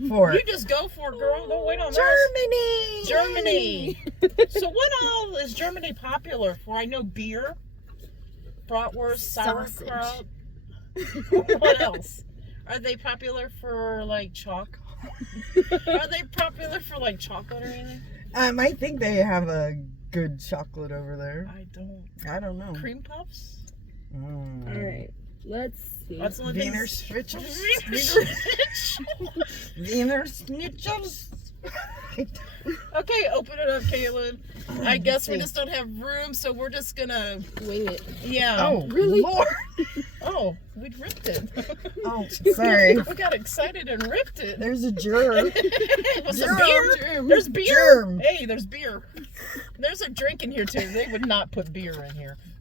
go for You it. just go for it, girl. Don't wait on Germany. us. Germany. So what all is Germany popular for? I know beer, bratwurst, Sausage. sauerkraut. What else? Are they popular for like chalk? Are they popular for like chocolate or anything? I think they have a good chocolate over there. I don't know. Cream puffs? Mm. All right, let's see. That's the only Wiener thing. Schnitzel. Wiener Schnitzels. Okay, open it up, Caitlin. I guess we just don't have room, so we're just gonna. Wing it. Yeah. Oh, Really? Lord. Oh, we ripped it. Oh, sorry. We got excited and ripped it. There's a germ. Was Germ. there beer? There's beer. Germ. Hey, there's beer. There's a drink in here too. They would not put beer in here.